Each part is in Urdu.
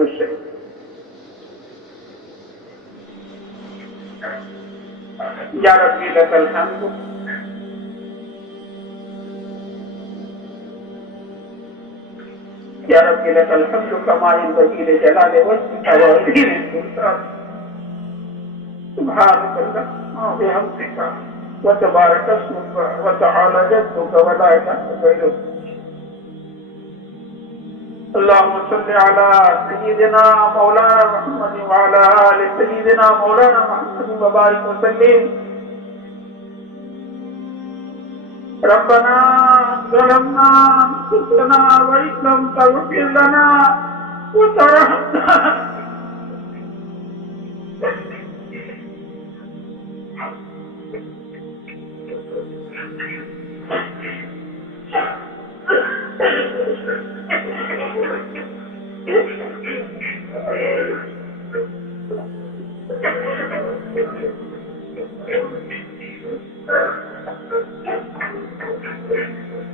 درست شریف۔ یا ربی لک الحمد یا ربی لک الحمد کما ينبغي لجلال وجهك وعظیم سلطانك سبحانك اللهم وبحمدك وتبارك اسمك وتعالى جدك ولا اله غيرك۔ اللهم صل على سيدنا مولانا محمد وعلى آل سيدنا مولانا محمد وبارك وسلم۔ ربنا ظلمنا أنفسنا وإن لم تغفر لنا وترحمنا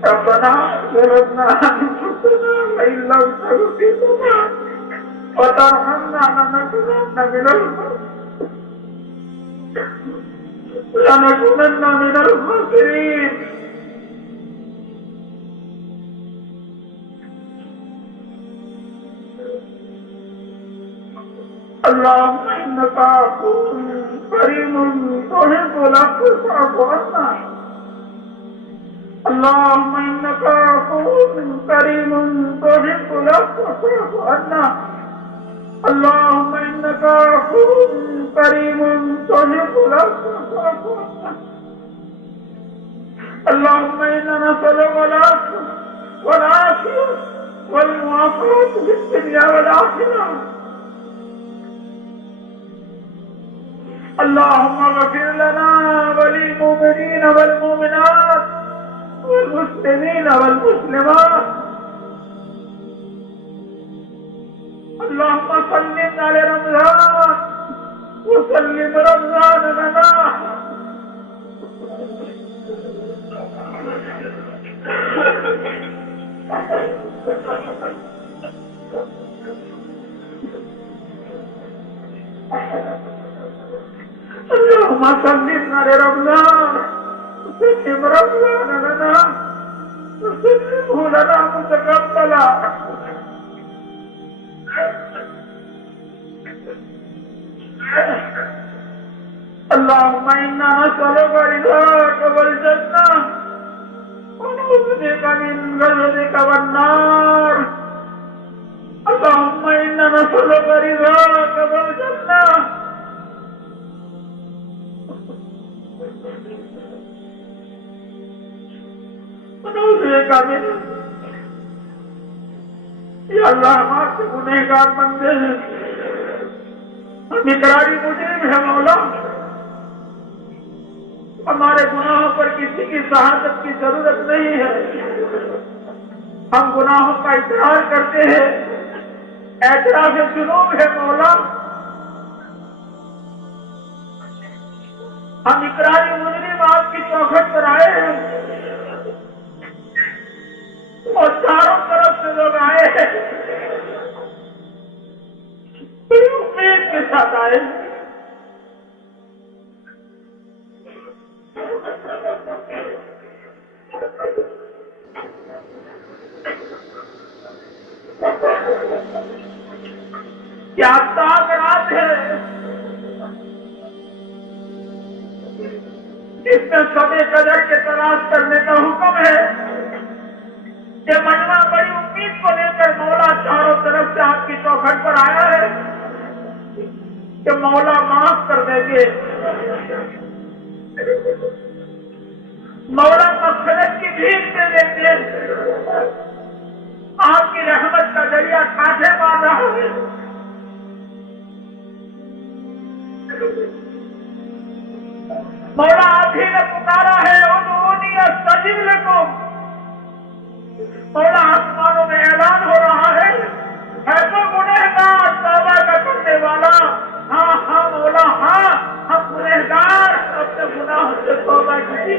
ربنا ظلمنا أنفسنا وإن لم تغفر لنا وترحمنا لنكونن من الخاسرين۔ اللهم إنك عفو كريم تحب العفو فاعف عنا۔ اللهم إنك عفو كريم تحب العفو فاعف عنا۔ اللهم إنك عفو كريم تحب العفو فاعف عنا۔ اللهم إنا نسألك العفو والعافية والمعافاة في الدنيا والآخرة۔ اللهم اغفر لنا وللمؤمنين والمؤمنات والمسلمين والمسلمات۔ اللهم سلمنا لرمضان وسلم رمضان لنا۔ اللهم سلمنا لرمضان وسلم رمضان لنا وسلمه لنا متقبلا۔ اللهم إنا نسألك رضاك والجنة ونعوذ بك من غضبك والنار۔ اللهم إنا نسألك رضاك والجنة ونعوذ بك من یا اللہ ہم آپ سے گنہگار بندے ہیں، ہم اقراری مجرم ہیں مولا، ہمارے گناہوں پر کسی کی شہادت کی ضرورت نہیں ہے، ہم گناہوں کا اقرار کرتے ہیں، اعتراف جنوب ہے مولا، ہم اقراری مجرم آپ کی چوکھٹ پر آئے ہیں اور چاروں طرف سے لوگ آئے ہیں، بڑی امید کے ساتھ آئے ہیں۔ کیا تاک رات ہے جس میں شب قدر کے تلاش کرنے کا حکم ہے، یہ مجمع بڑی امید کو لے کر مولا چاروں طرف سے آپ کی چوکھٹ پر آیا ہے کہ مولا معاف کر دیں گے، مولا مغفرت کی بھیک دے دیں گے، آپ کی رحمت کا ذریعہ کاٹھے مار رہا ہے۔ مولا آپ ہی نے پکارا ہے ادعونی استجب لکم، مولا آسمانوں میں اعلان ہو رہا ہے تو گنہگار توبہ کا کرنے والا، ہاں ہاں مولا ہاں، ہم گنہگار اپنے گناہوں سے توبہ کی۔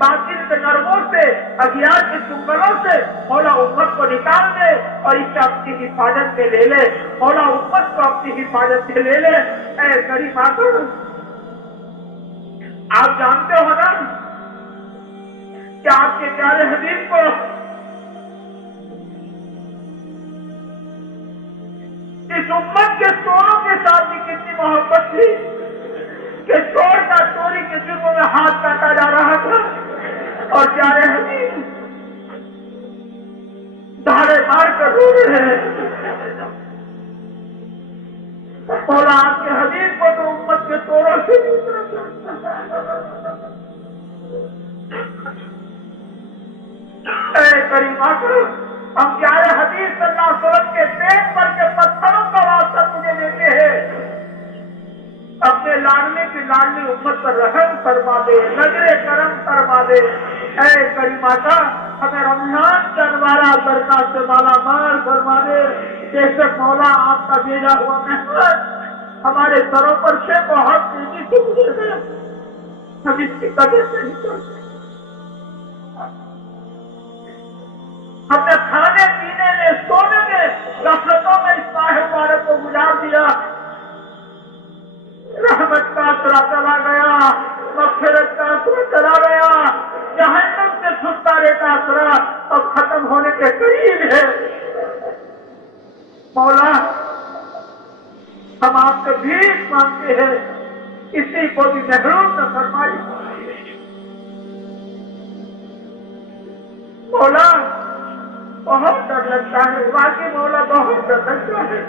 باطل کے نرموں سے، اغیار کے چنگلوں سے مولا امت کو نکال دے اور اسے اپنی حفاظت میں لے لے، مولا امت کو اپنی حفاظت میں لے لے۔ اے کریم آقا، آپ جانتے ہو نا کہ آپ کے پیارے حبیب کو اس امت کے چوروں کے ساتھ بھی کتنی محبت تھی کہ چور کا چوری کے جرم میں ہاتھ کاٹا جا رہا تھا اور پیارے حبیب دھاڑے مار کر رو رہے ہیں۔ مولا آپ کے حبیب کو تو امت کے چوروں سے اے کریم آقا، ہم پیارے حبیب صلی اللہ علیہ وسلم کے پیٹ پر کے پتھروں کا واسطہ تجھے دیتے ہیں، اپنے لاڈلے کی لاڈلی امت پر رحم فرما دے، نظر کرم فرما دے۔ اے کریم آقا، ہمیں رمضان کا انوارا برکات سے مالا مال فرما دے۔ بے شک مولا آپ کا بھیجا ہوا مہمان ہمارے سروں پر سے بہت تیزی سے گزر گیا، ہم اس کی قدر سے نہیں کرتے۔ ہم نے کھانے پینے میں، سونے میں، غفلتوں میں اس ماہ مبارک کو گزار دیا۔ رحمت کا اثرا چلا گیا، مغفرت کا اثرا چلا گیا، جہنم سے چھٹکارے کا اثرا اب ختم ہونے کے قریب ہے۔ مولا، ہم آپ سے بھیک مانگتے ہیں، کسی کو بھی محروم نہ فرمائیے۔ مولا، بہت ڈر لگتا ہے، واقعی مولا بہت ڈر لگتا ہے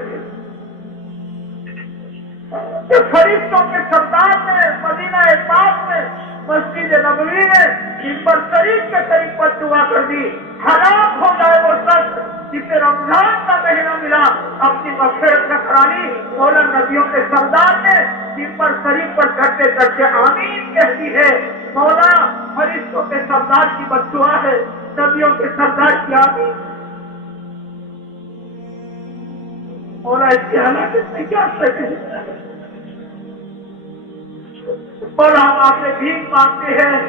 کہ فرشتوں کے سردار نے مدینہ پاک میں، مسجد نبوی میں ممبر شریف کے قریب پر دعا کر دی، ہلاک ہو جائے وہ شخص جسے رمضان کا مہینہ ملا، اپنی مغفرت نہ کرانی۔ مولا نبیوں کے سردار نے ممبر شریف پر چڑھتے چڑھتے آمین کہتی ہے۔ مولا، فرشتوں کے سردار کی بددعا ہے، نبیوں کے سردار کی آمین۔ مولا، اس کی ہلاکت میں کیا سکے؟ مولا، ہم آپ سے بھیک مانگتے ہیں،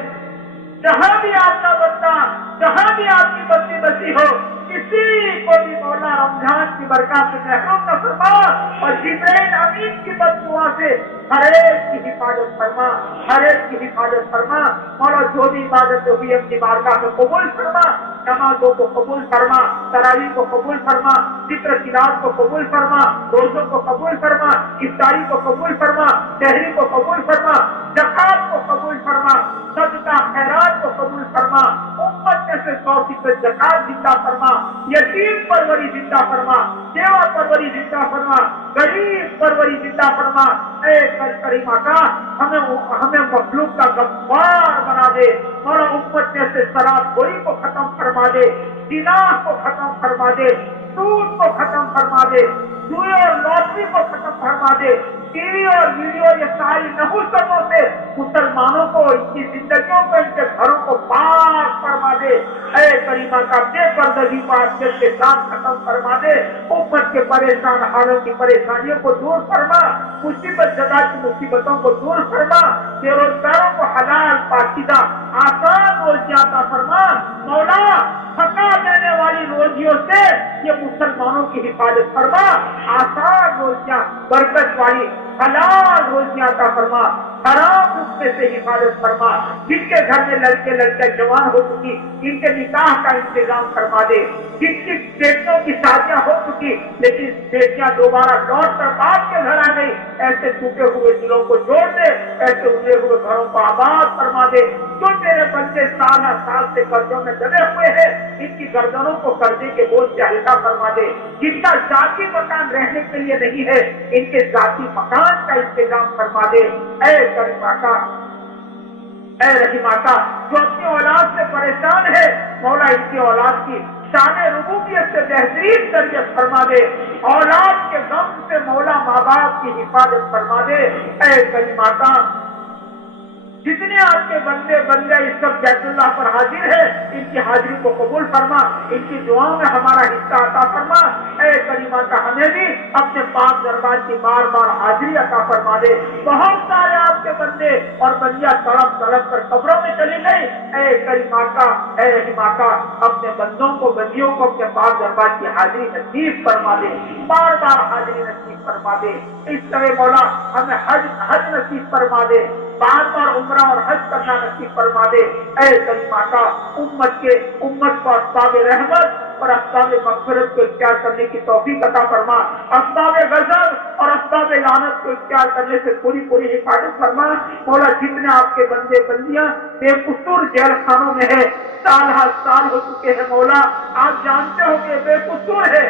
جہاں بھی آپ کا بندہ، جہاں بھی آپ کی بندی بسی ہو، کسی کو بھی مولا رمضان کی برکات سے محروم نہ فرما، اور جبرائیل امین کی بددعا سے ہر ایک کی حفاظت فرما، ہر ایک کی حفاظت فرما۔ مولا، جو بھی عبادت ہوئی اپنی بارگاہ میں قبول فرما، نمازوں کو قبول فرما، تراویح کو قبول فرما، ذکر تلاوت کو قبول فرما، روزوں کو قبول فرما، افطاری کو قبول فرما، سحری کو قبول فرما، زکات کو قبول فرما، صدقہ خیرات کو قبول فرما، امت میں سے 100% زکات زندہ فرما، یتیم پروری زندہ فرما، بیوہ پروری زندہ فرما، غریب پروری زندہ فرما۔ اے کریم آقا، ہمیں مخلوق کا غفار بنا دے۔ مولا، امت میں سے شراب خوری کو ختم فرما دے، زنا کو ختم فرما دے، سود کو ختم فرما دے، جوئے اور لوٹری کو ختم فرما دے، ٹی وی اور ویڈیو یہ ساری نحوستوں سے مسلمانوں کو، ان کی زندگیوں کو، ان کے گھروں کو پاک فرما دے۔ اے کریمہ کا بے پردگی کو عافیت کے ساتھ ختم فرما دے، امت کے پریشان حالوں کی پریشانیوں کو دور فرما، مصیبت زدہ کی مصیبتوں کو دور فرما، بے روزگاروں کو حلال پاکیزہ آسان روزیاں عطا فرما۔ مولا، تھکا دینے والی روزیوں سے یہ مسلمانوں کی حفاظت فرما، آسان روزیاں، برکت والی حلال روزیاں عطا فرما، حرام رزق سے حفاظت فرما۔ جن کے گھر میں لڑکے لڑکے جوان ہو چکی، ان کے نکاح کا انتظام فرما دے۔ جن کی بیٹیوں کی شادیاں ہو چکی لیکن بیٹیاں دوبارہ لوٹ کر باپ کے گھر آ گئی، ایسے ٹوٹے ہوئے دلوں کو جوڑ دے، ایسے اجڑے ہوئے گھروں کو آباد فرما دے۔ جو تیرے بندے سال ہر سال سے قرضوں میں دبے ہوئے ہیں، ان کی گردنوں کو قرضے کے بوجھ سے ہلکا فرما دے۔ جن کا ذاتی مکان رہنے کے لیے نہیں ہے، ان کے ذاتی مکان کا انتظام فرما دے۔ اے کریم آقا، اے رحیم آقا، جو اپنی اولاد سے پریشان ہے، مولا ان کی اولاد کی شان ربوبیت سے بہترین تربیت فرما دے۔ اولاد کے غم سے مولا ماں باپ کی حفاظت فرما دے۔ اے کریم آقا، جتنے آپ کے بندے اس وقت بیت اللہ پر حاضر ہے، ان کی حاضری کو قبول فرما، ان کی دعاؤں میں ہمارا حصہ عطا فرما۔ اے کریم ماتا ہمیں بھی اپنے پاک دربار کی بار بار حاضری عطا فرما دے. بہت سارے آپ کے بندے اور بندیاں تڑپ تڑپ کر قبروں میں چلی گئی. اے کریم آقا، اے رحیم آقا، اپنے بندوں کو بندیوں کو اپنے پاک دربار کی حاضری نصیب فرما دے، بار بار حاضری نصیب فرما دے. اس طرح مولا ہمیں حج نصیب فرما دے، بار بار عمرہ اور حج کرنا نصیب فرما دے. اے کریم آقا، امت کو اسباب رحمت اور اسباب مغفرت کو اختیار کرنے کی توفیق عطا فرما. اسباب غضب اور اسباب لعنت کو اختیار کرنے سے پوری پوری حفاظت فرما. مولا جتنے آپ کے بندے بندیاں بے قصور جیل خانوں میں ہے، سال ہر سال ہو چکے ہیں مولا، آپ جانتے ہو کہ بے قصور ہے،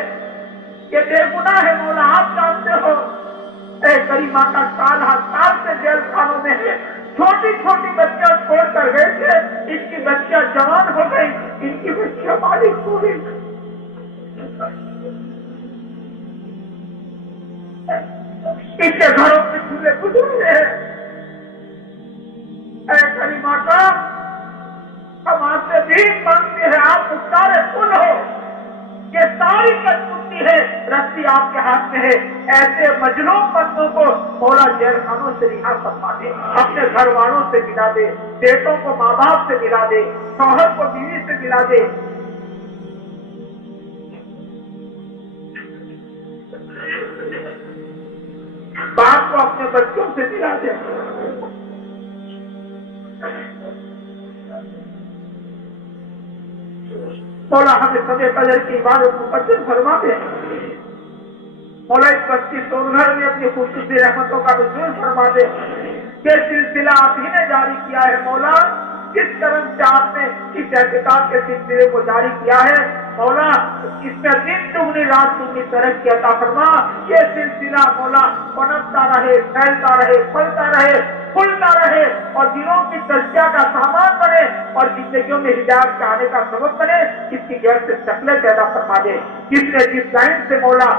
یہ بے گناہ ہے مولا، آپ جانتے ہو. اے کریم آقا، سال ہر سال سے جیل خانوں میں ہے. چھوٹی چھوٹی بچیاں چھوڑ کر گئے تھے، ان کی بچیاں جوان ہو گئی، ان کی بچیاں بالغ ہو گئی. ان کے گھروں میں چولہے گزرے ہیں. اے کریم آقا، ہم آپ سے بھی مانگتے ہیں، آپ مختار کل ہو. یہ ساری کٹوتی ہے، رسی آپ کے ہاتھ میں ہے. ایسے مجنون بندوں کو مولا جیل خانوں سے رہا فرما دے، اپنے گھر والوں سے ملا دے، بیٹوں کو ماں باپ سے ملا دے، شوہر کو بیوی سے ملا دے. باپ کو اپنے بچوں سے ملا دے. مولا ہمیں سب قدر کی عبادت مقدس فرما دے. مولا اس بستی سونگھر میں اپنی خصوصی رحمتوں کا نزول فرما دے. یہ سلسلہ آپ ہی نے جاری کیا ہے مولا، کس کرم سے آپ نے اس احتکاب کے سلسلے کو جاری کیا ہے مولا، اس میں دن دگنی رات دگنی ترقی عطا فرما. یہ سلسلہ مولا پنپتا رہے، پھیلتا رہے، پھلتا رہے، کھلتا رہے اور دلوں کی تزکیہ کا سامان بنے اور زندگیوں میں ہدایت کے آنے کا سبب بنے. اس کی غیر سے شکلیں پیدا فرما دے. جس نے جس لائن سے مولا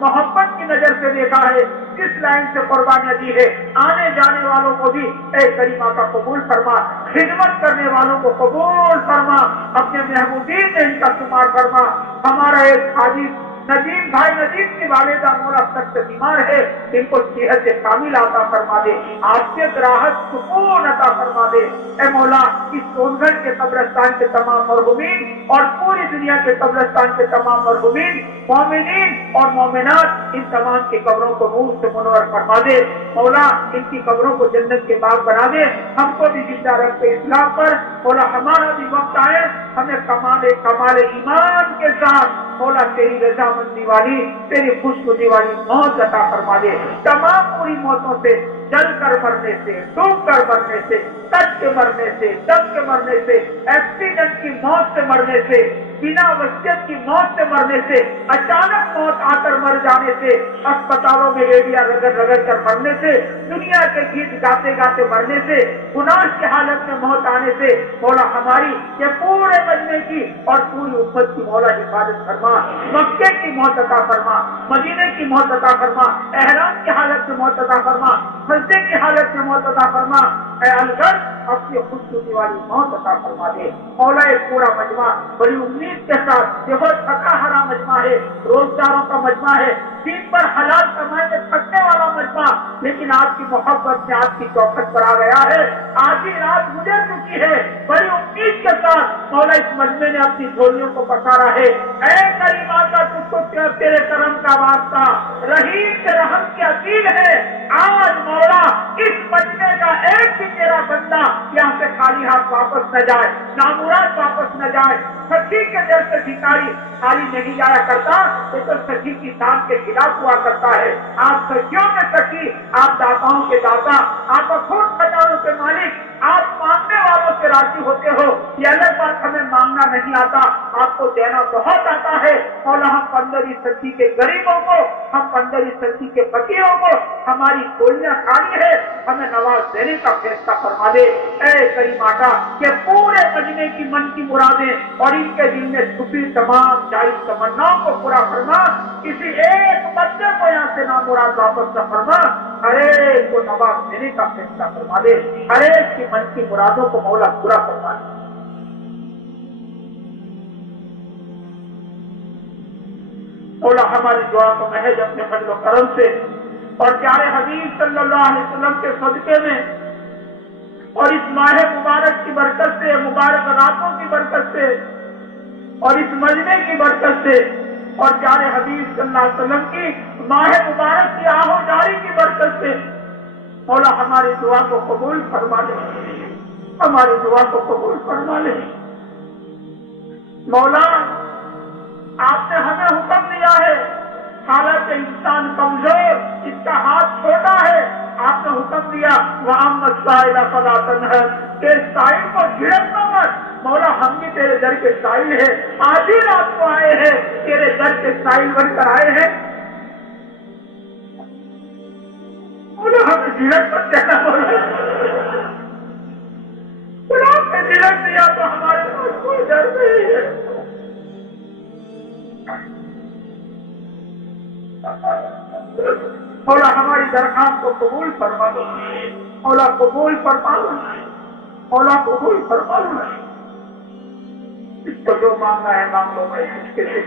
محبت کی نظر سے دیکھا ہے، جس لائن سے قربانیاں دی ہے، آنے جانے والوں کو بھی اے کریمہ کا قبول فرما، خدمت کرنے والوں کو قبول فرما، اپنے محبوبین میں ان کا شمار فرما. ہمارا ایک حدیث ندیم بھائی ندیم کی والدہ مولا سخت بیمار ہے، ان کو صحت کامل عطا فرما دے، عافیت راحت سکون عطا فرما دے. اے مولا اس سونگھر کے قبرستان کے تمام مرحومین اور پوری دنیا کے قبرستان کے تمام مرحومین مومنین اور مومنات، ان تمام کی قبروں کو نور سے منور فرما دے. مولا ان کی قبروں کو جنت کے باغ بنا دے. ہم کو بھی زندہ رکھتے اسلام پر. مولا ہمارا بھی وقت آئے، ہمیں کمال ایمان کے ساتھ مولا تیری رضا مندی والی، تیری خوش خودی والی موت عطا فرما دے. تمام پوری موتوں سے جل کر مرنے سے، ڈوب کر مرنے سے، کٹ کے مرنے سے، دب کے مرنے سے، ایکسیڈنٹ کی موت سے مرنے سے، بنا وصیت کی موت سے مرنے سے، اچانک موت آ کر مر جانے سے، اسپتالوں میں ریڈیا رگڑ رگڑ کر مرنے سے، دنیا کے گیت گاتے گاتے مرنے سے، گناہ کی حالت میں موت آنے سے مولا ہماری یہ پورے مجمع کی اور پوری امت کی مولا حفاظت فرما. مکے کی موت عطا فرما، مدینے کی موت عطا فرما، احرام کی حالت میں موت عطا فرما، سجدے کی حالت میں موت عطا فرما. اے الغرض اپنی خوشنودی والی موت عطا فرما دے. مولا یہ پورا مجمع بڑی امید کے ساتھ، یہ بہت تھکا ہرا مجمع ہے، روزداروں کا مجمع ہے، دین پر حلال کمائی میں تھکنے والا مجمع، لیکن آپ کی محبت سے آپ کی چوکھٹ پر آ گیا ہے. آدھی رات گزر چکی ہے، بڑی امید کے ساتھ مولا اس مجمع نے اپنی جھولیوں کو پسارا ہے. اے کریم آقا، تجھ کو تیرے کرم کا واسطہ، رحیم سے رحم کی اپیل ہے. آج مولا اس مجمع کا ایک بھی تیرا بندہ یہاں سے خالی ہاتھ واپس نہ جائے، نامراد واپس نہ جائے. سخی کے در سے بھکاری خالی نہیں جایا کرتا، یہ تو سخی کی شان کے خلاف ہوا کرتا ہے. آپ سخیوں میں سخی، آپ داتاؤں کے داتا، آپ خود خزانوں کے مالک، آپ مانگنے والوں سے راضی ہوتے ہو. یہ الگ بات ہمیں مانگنا نہیں آتا، آپ کو دینا بہت آتا ہے. مولا ہم 15 صدی کے غریبوں کو، ہم 15 صدی کے فقیروں کو، ہماری گولیاں خالی ہے، ہمیں نواز دینے کا فیصلہ فرما دے. اے کریم آقا، کہ پورے مجمع کی من کی مرادیں اور ان کے دل میں چھپی تمام جائز تمناؤں کو پورا فرما. کسی ایک بندے کو یہاں سے نامراد واپس نہ فرما، ہر ایک کو نواز دینے کا فیصلہ فرما دے. ہر ایک کی من کی مرادوں کو مولا پورا فرما دے. مولا ہماری دعا کو محض اپنے فضل و کرم سے اور پیارے حبیب صلی اللہ علیہ وسلم کے صدقے میں اور اس ماہ مبارک کی برکت سے، مبارک راتوں کی برکت سے اور اس مجمع کی برکت سے اور پیارے حبیب صلی اللہ علیہ وسلم کی ماہ مبارک کی آہو جاری کی برکت سے مولا ہماری دعا کو قبول فرما لے، ہماری دعا کو قبول فرما لے۔ مولا آپ نے ہمیں حکم دیا ہے، حالانکہ انسان کمزور، اس کا ہاتھ چھوٹا ہے، آپ نے حکم دیا وَأَمَّا السَّائِلَ فَلَا تَنْهَرْ کہ سائل کو جھڑکنا مت۔ مولا ہم بھی تیرے در کے سائل ہیں، آج ہی رات کو آئے ہیں، تیرے در کے سائل بن کر آئے ہیں۔ مولا ہمیں جھڑک مت دینا، مولا آپ نے جھڑک دیا تو ہمارے پاس کوئی ڈر نہیں ہے۔ مولا ہماری درخواست کو قبول فرما دو، مولا قبول فرما دو، مولا قبول فرما دو۔ اس کو جو مانگنا ہے مانگ لو، میں اس کے لیے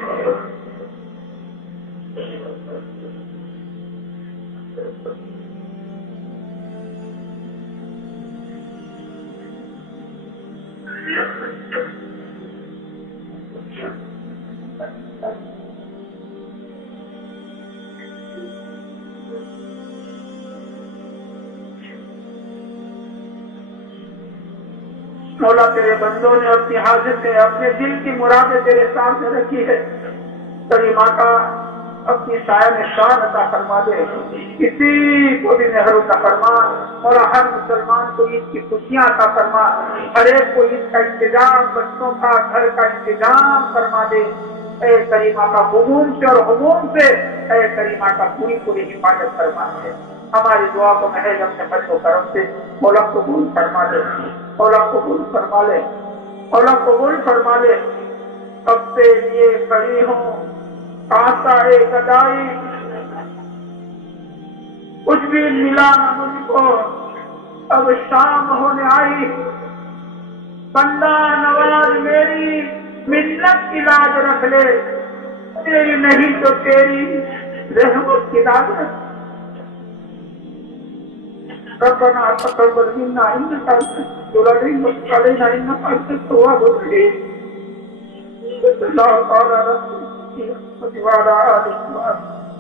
مولا تیرے بندوں نے اپنی حاجتیں، اپنے دل کی مرادیں تیرے سامنے رکھی ہے، کریمہ کا اپنی سایہ میں شان عطا فرما دے، کسی کو بھی مہر عطا فرما، اور ہر مسلمان کو عید کی خوشیاں عطا فرما، ہر ایک کو عید کا انتظام، بچوں کا گھر کا انتظام فرما دے۔ اے کریمہ کا غموم سے اور ہموم سے اے کریمہ کا پوری پوری حفاظت فرما دے۔ ہماری دعا کو محض اپنے فضل و کرم سے مولا قبول فرما لے، مولا قبول فرما لے، مولا قبول فرما لے۔ اب سے لیے کھڑی ہوں کانسا گدائی، کچھ بھی ملا نہ مجھ کو، اب شام ہونے آئی، بندہ نواز میری منت کی لاج رکھ لے، تیری نہیں تو تیری رحمت کی لاج رکھ۔ ربنا تقبل منا انك انت العليم وتب علينا انك انت التواب الرحيم۔ صلى الله على رسول الله وعلى اله وصحبه